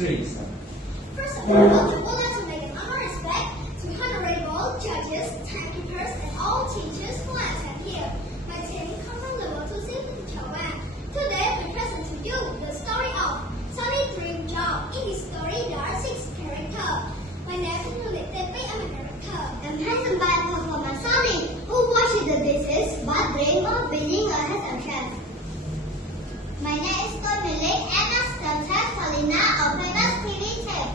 3. First of all, I would like to make an honor respect to honorable judges, timekeepers, and all teachers who are attend here. My team common level to see the Chawan. Today we present to you the story of Sunny's dream job. In this story, there are 6 characters. My name is related by a director. I'm handsome by performance Sunny, who washes the dishes but dream of being a head chef. My name is Tomile and I'm chef Salina of famous TV chef.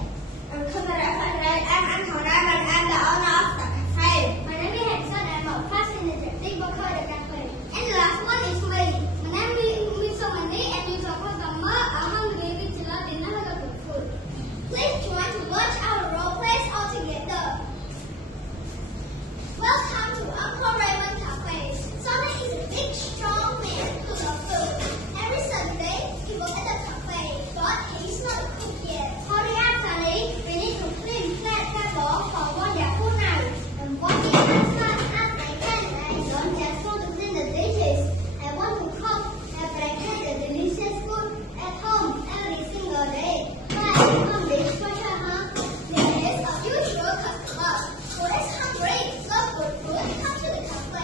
I'm Kamara Fanray and I'm Horan and I'm the owner of the cafe. My name is Hanson and I'm a fascinated big worker at the cafe. And the last one is me. My name is Somani and you talk about the ma hungry with the dinner and the food. Please join to watch our role plays all together. Welcome to Uncle Raymond Cafe. Sonny is a big, strong man who loves food. Every Sunday, he works at the cafe, but he's not a cook yet. Hurry up, Sonny. We need to clean that table for wonderful night. I'm working as hard as I can. I don't just want to clean the dishes. I want to cook and prepare the delicious food at home every single day. But I'm big special, huh? There is a usual customer who is hungry, love good food, come to the cafe.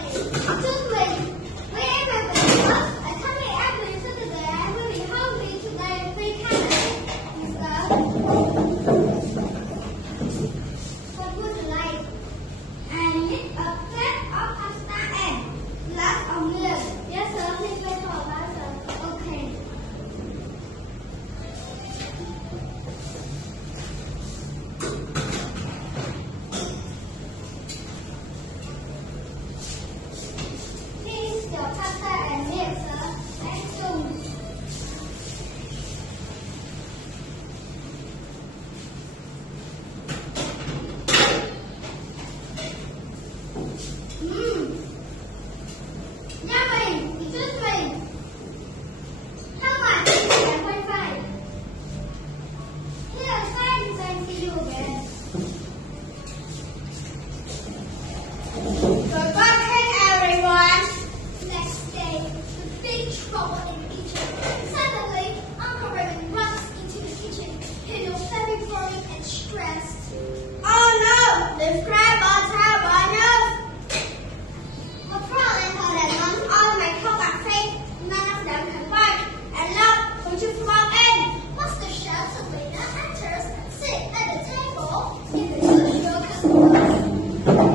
Don't wait. Wherever we go, I come here every Saturday. I will be hungry today. We can mister. What would you like? I need a plate of pasta and glass of milk. Yes, sir. Please wait for a while, sir. Okay. Here's your pasta and milk, sir. Thank you. Yummy! It's just me. How much? 10.5. Here, thanks and see you again. Goodbye, everyone. Next day, the big trouble in the kitchen. Suddenly, Uncle Raymond runs into the kitchen. He looks very worried and stressed. Oh no! The crab are terrible news! What problem for that one? All my cook are sick. None of them can work. And look, who just walked in? Master Chef Sabrina enters and sits at the table in the usual customers.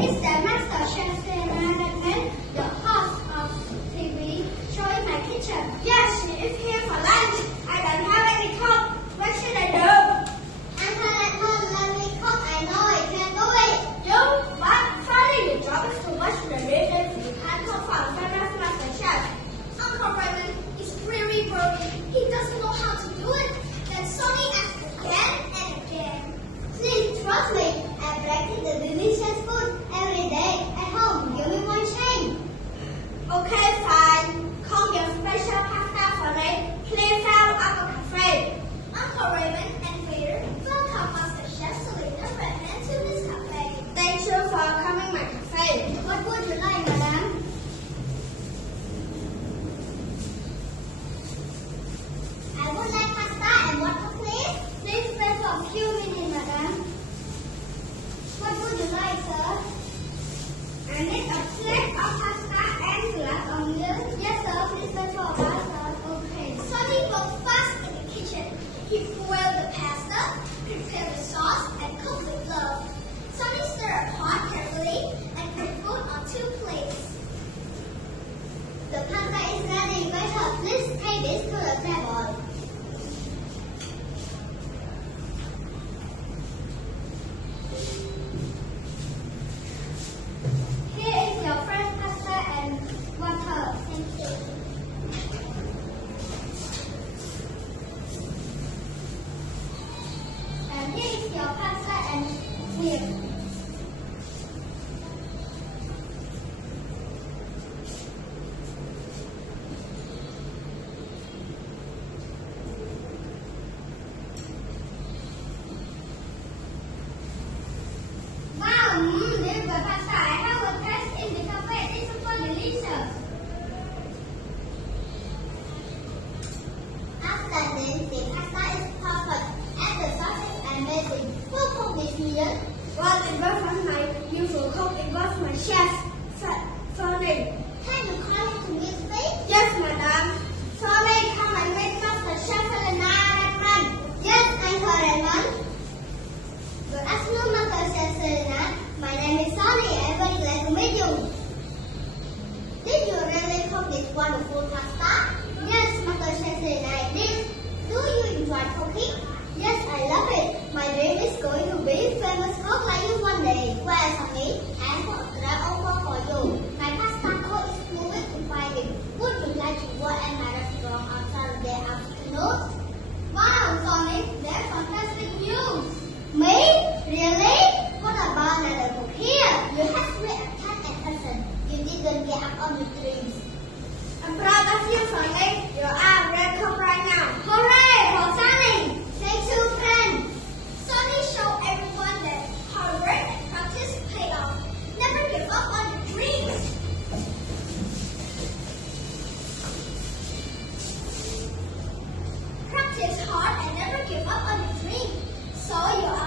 Is that Master Chef Sabrina that made the host of TV showing my kitchen? Yes, she is here for lunch. I don't have any cook. What should I do? Answer that one, let me cook. I know I can do it. You? What? Sorry, your job is to wash the dishes. You can't cook for a famous Master Chef. Uncle Raymond is very worried. He doesn't know how to do it. Then Sonny asks again and again. Please trust me. I practice the delicious food every day at home. Give me one chance. Okay, fine. Cook your special pasta for me. Please have Uncle Cafe. Uncle Raymond and waiter welcome Master Chef Selena Redman to this cafe. Thank you for coming my cafe. What would you like, madam? I would like pasta and water, please. Please wait for a few minutes, madam. What would you like, sir? I need a plate of pasta and glass of milk. Yes, sir. Please wait for a while, sir. Okay. Sonny worked fast in the kitchen. He boiled the pasta, prepared the sauce, and cooked with love. Sonny stirred a pot carefully and put food on 2 plates. The pasta is ready, waiter. Please take this to the table. Here is your fresh pasta and water. Thank you. And here is your pasta and milk. Wow, this is the pasta I have a taste in the cafe. It's so delicious. After this, the pasta is perfect and the sauce So you are